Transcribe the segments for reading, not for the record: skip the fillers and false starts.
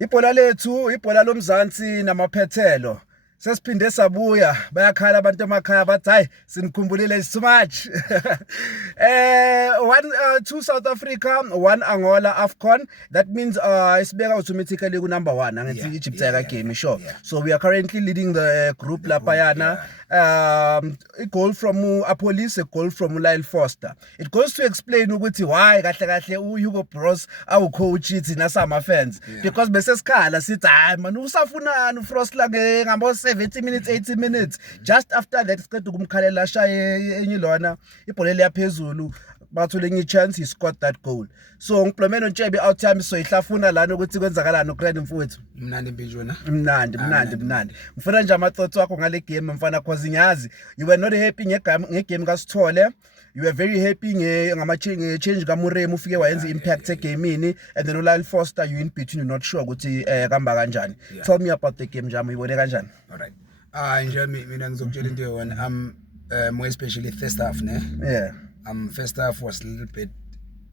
Ibhola lethu, ibhola lomzansi namaphethelo. Sesiphinde sabuya, bayakhala abantu emakhaya bathi hayi sinikhumbulile is too much. Two South Africa, one Angola AFCON. That means isibeka automatically ku number 1 angithi Egypt game sure. Yeah. So we are currently leading the group lapayana. A goal from Apolis, a goal from Lyle Foster. It goes to explain ukuthi why kahle Hugo Bros awucoach ithi nasama fans because besesikhala sithi hayi man usafunani uFrost la ngabo 70 minutes 80 minutes just after that siqeda ukumkhalela shaye enye lona ibhola liyaphezulu bathole enye chance he scored that goal. So ngiplomeno Ntshebe out time so ihlafuna lana ukuthi kwenzakalani uGrand Mfowethu. Mnandi mbijona. Mnandi. Ngifuna nje amathoughts wakho ngale game mfana cause ngiyazi you were not happy ngegame kaSithole. You were very happy change kaMurem ufike wayenza impact egamini and then uLyle Foster you in between you're not sure ukuthi kamba kanjani. Tell me about the game njami uyibone kanjani? All right. Nje mina ngizokutshela into yona more especially first half ne. Yeah. First half was a little bit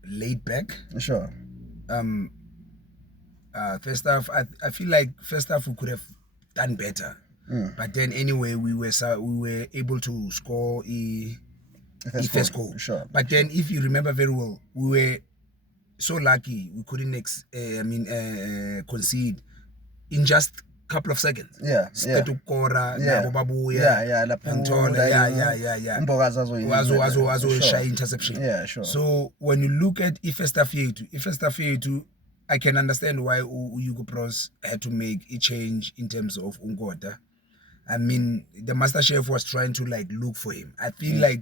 laid back. Sure. First half I feel like first half we could have done better. But then anyway we were able to score a first goal. Sure. But then if you remember very well, we were so lucky we couldn't concede in just a couple of seconds. Yeah. Interception. Yeah, sure. So when you look at first half I can understand why Hugo Bros had to make a change in terms of Ungota. I mean, the master chef was trying to like look for him. I feel like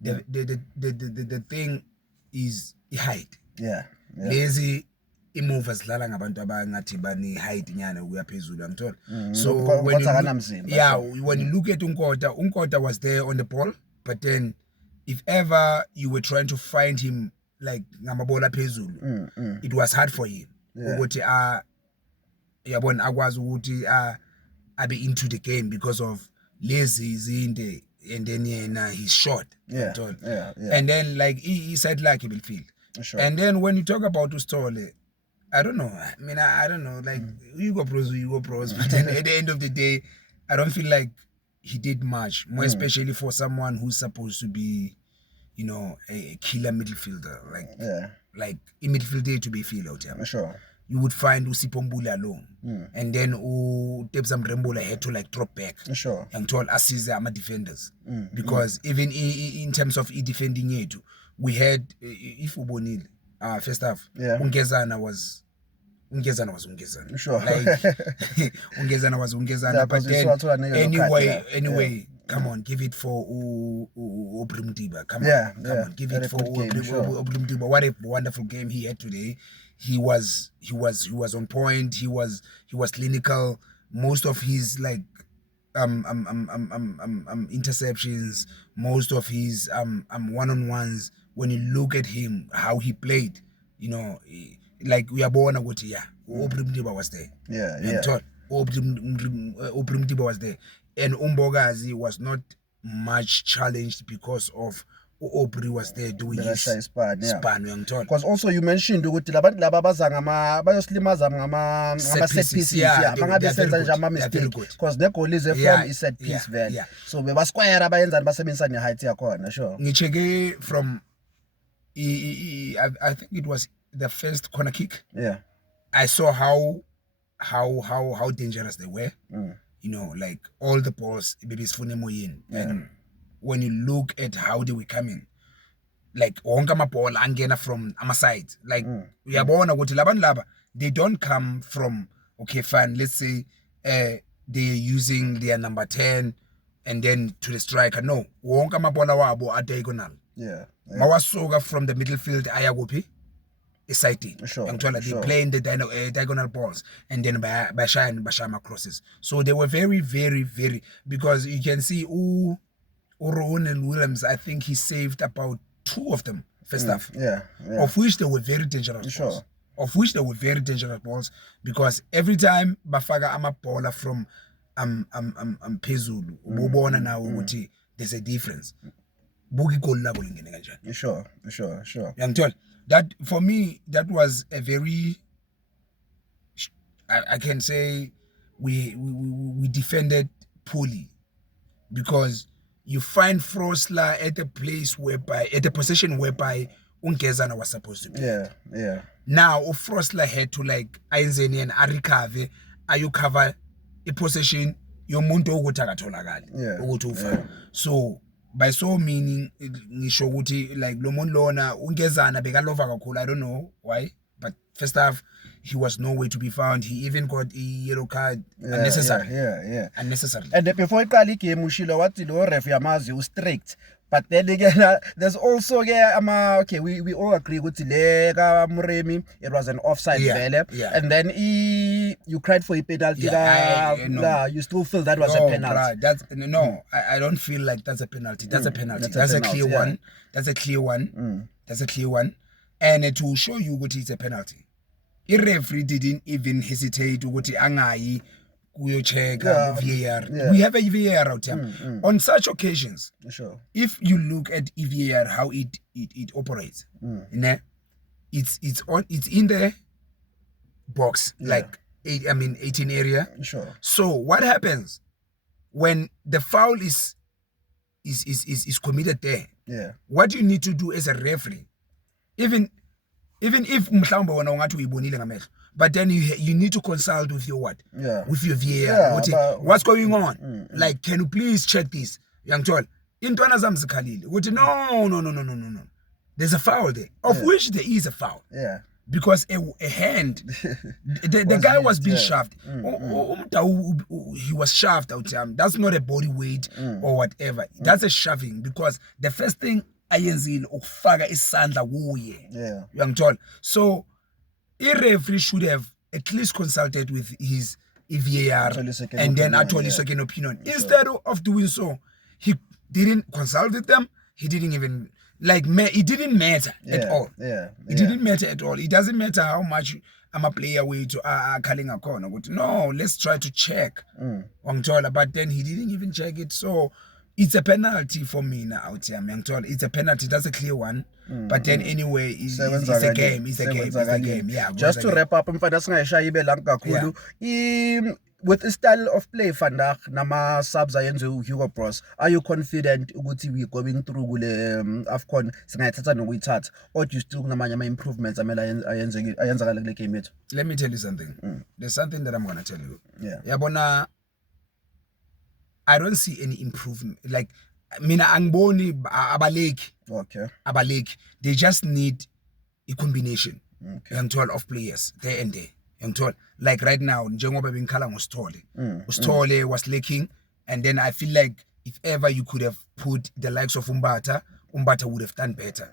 the thing is height. Yeah. Lazy imove asidlala ngabantu abangathi bani height nyana ukuya phezulu yangithola. So when you look at Unkota was there on the ball, but then if ever you were trying to find him like ngamabola phezulu, it was hard for him. Ukuthi yabona akwazi ukuthi I be into the game because of lazy zinde and then he's short. Yeah. And then like he said like he will feel. Sure. And then when you talk about Ustole, I don't know. I mean I don't know. Like Hugo Bros. But then at the end of the day, I don't feel like he did much. More especially for someone who's supposed to be, a killer midfielder. Like a midfielder to be feel out here. Sure. You would find Usipho Mbuli alone. And then Tebza Mrembola had to like drop back. Sure. And told assist ama defenders. Because even in terms of defending yetu, we had if ubonile first half. Yeah. Ungezana was Ungezana. Sure. Like Ungezana was Ungezana. But then anyway, come on, give it for Obrim Diba. Come on, give it for Obrim Diba. What a wonderful game he had today. He was on point. He was clinical. Most of his like interceptions, most of his one-on-ones. When you look at him, how he played, like we are born with Obrim Diba was there. Obrim Diba was there, and Umbogazi was not much challenged because of Aubrey was there doing his span because also you mentioned ukuthi labantu laba baza bayosilimaza ngama set pieces bangabe senza nje ama mistake because the goal is from is set piece vele so bebasquare abayenzani basebenzisa ne height yakhona sure ngicheke from I think it was the first corner kick. I saw how dangerous they were. Like all the balls babies moyin and when you look at how they were coming, like wonke amabhola angena from ama sides, like uyabona ukuthi labantu laba they don't come from okay fine, let's say they're using their number 10 and then to the striker. No, wonke amabhola wabo are diagonal. Mawasuka from the middle field ayakuphi exciting. They play in the diagonal balls and then by Bashama crosses. So they were very, very, very, because you can see Oroon and Williams, I think he saved about 2 of them first half. Of which they were very dangerous balls. Because every time Bafaga Amapola from Pezulu, Bobona now there's a difference. Boogie goal level in Sure. Young Tol, that for me that was a very I can say we defended poorly, because you find Frosler at a place whereby, at a position whereby Ungezana was supposed to be. Yeah. Now Frosler had to like ayenzeni and arikave ayu cover a position yomuntu ukuthi akatholakali ukuthi ufa. So by so meaning ngisho ukuthi like lo muntu lona Ungezana bekalova kakhulu, I don't know why, but first half he was nowhere to be found. He even got a yellow card unnecessary. Unnecessary. And before iqala igame ushilo wathi lo ref yamazi u strict, but then again there's also okay, we all agree ukuthi le ka Muremi it was an offside vele, and then you cried for a penalty. You still feel that was a penalty? That's I don't feel like that's a penalty. That's a penalty. That's a clear one. That's a clear one. That's a clear one, and it will show you what is a penalty. The referee didn't even hesitate ukuthi angayi kuyo check VAR. We have a VAR out here. On such occasions, if you look at VAR how it operates, it's in the box, like 18 area. So what happens when the foul is committed there? What you need to do as a referee, even if mhlawumbe wena ungathi uyibonile ngamehlo, but then you need to consult with your what? With your VAR. What's going on? Like, can you please check this? Yangithola. Intwana zami zikhalile. Ukuthi no. There's a foul there. Of which there is a foul. Because a hand, the guy was being shoved. He was shoved out. That's not a body weight or whatever. That's a shoving, because the first thing ayenzile ukufaka isandla kuye. Uyangithola. So a referee should have at least consulted with his VAR and then athole second opinion. Instead of doing so, he didn't consult with them. He didn't even it didn't matter at all. It didn't matter at all. It doesn't matter how much I'm a player way to calling a corner. No, let's try to check. But then he didn't even check it. So it's a penalty for me now out here. It's a penalty. That's a clear one. But then anyway, it's a game. It's a game. Yeah. Just to wrap up, with the style of play vandag nama subs ayenze Hugo Bros, are you confident ukuthi we going through kule AFCON singayithatha nokuyithatha, or do you still kunamanye ama improvements amela ayenzakala kule game yethu? Let me tell you something. There's something that I'm going to tell you. Yabona, I don't see any improvement. Like, mina angiboni abaleki. Abaleki. They just need a combination of players there and there. Like right now, njengoba bengikhala ngosithole. Usithole was lacking, and then I feel like if ever you could have put the likes of Umbata would have done better.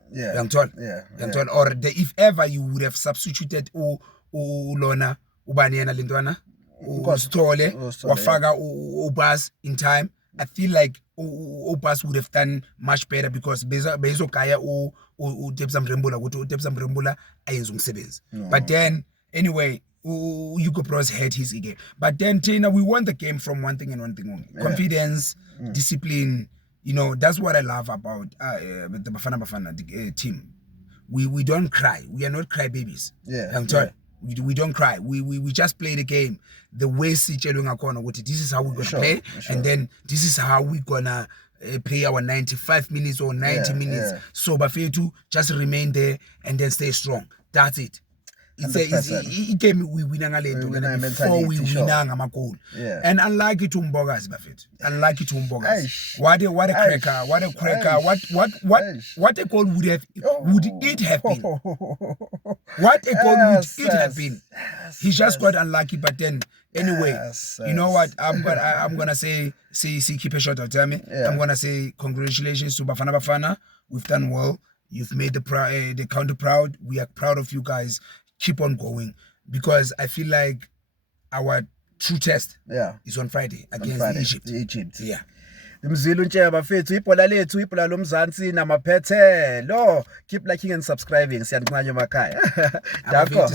Or if ever you would have substituted Lona Ubaniana Lindwana Usithole wafaka Ubas in time, I feel like Ubas would have done much better, because bezo kaya Tebzam Rembula ayenza umsebenzi. But then anyway, Hugo Bros had his game. But then Tina, we won the game from one thing and one thing only: confidence, discipline. That's what I love about the Bafana team. We don't cry. We are not cry babies. We don't cry. We just play the game the way this is how we're gonna play, and then this is how we're gonna play our 95 minutes or 90 minutes. So Bafetu just remain there and then stay strong. That's it. It's a game we win before we win a goal. And unlike it to Mbogas, Buffett. Unlike it to Mbogas. What a cracker, what a goal would it have been? What a goal would it have been? He just got unlucky, but then anyway, you know what? I'm gonna say keep a shot or tell me. I'm gonna say congratulations to Bafana. We've done well. You've made the county proud. We are proud of you guys. Keep on going, because I feel like our true test is on Friday against Egypt. Mzilu Ntsheba bafethu, ibhola lethu, ibhola lomzansi namaphethelo. Keep liking and subscribing. Siyanqanya emakhaya. Dakho.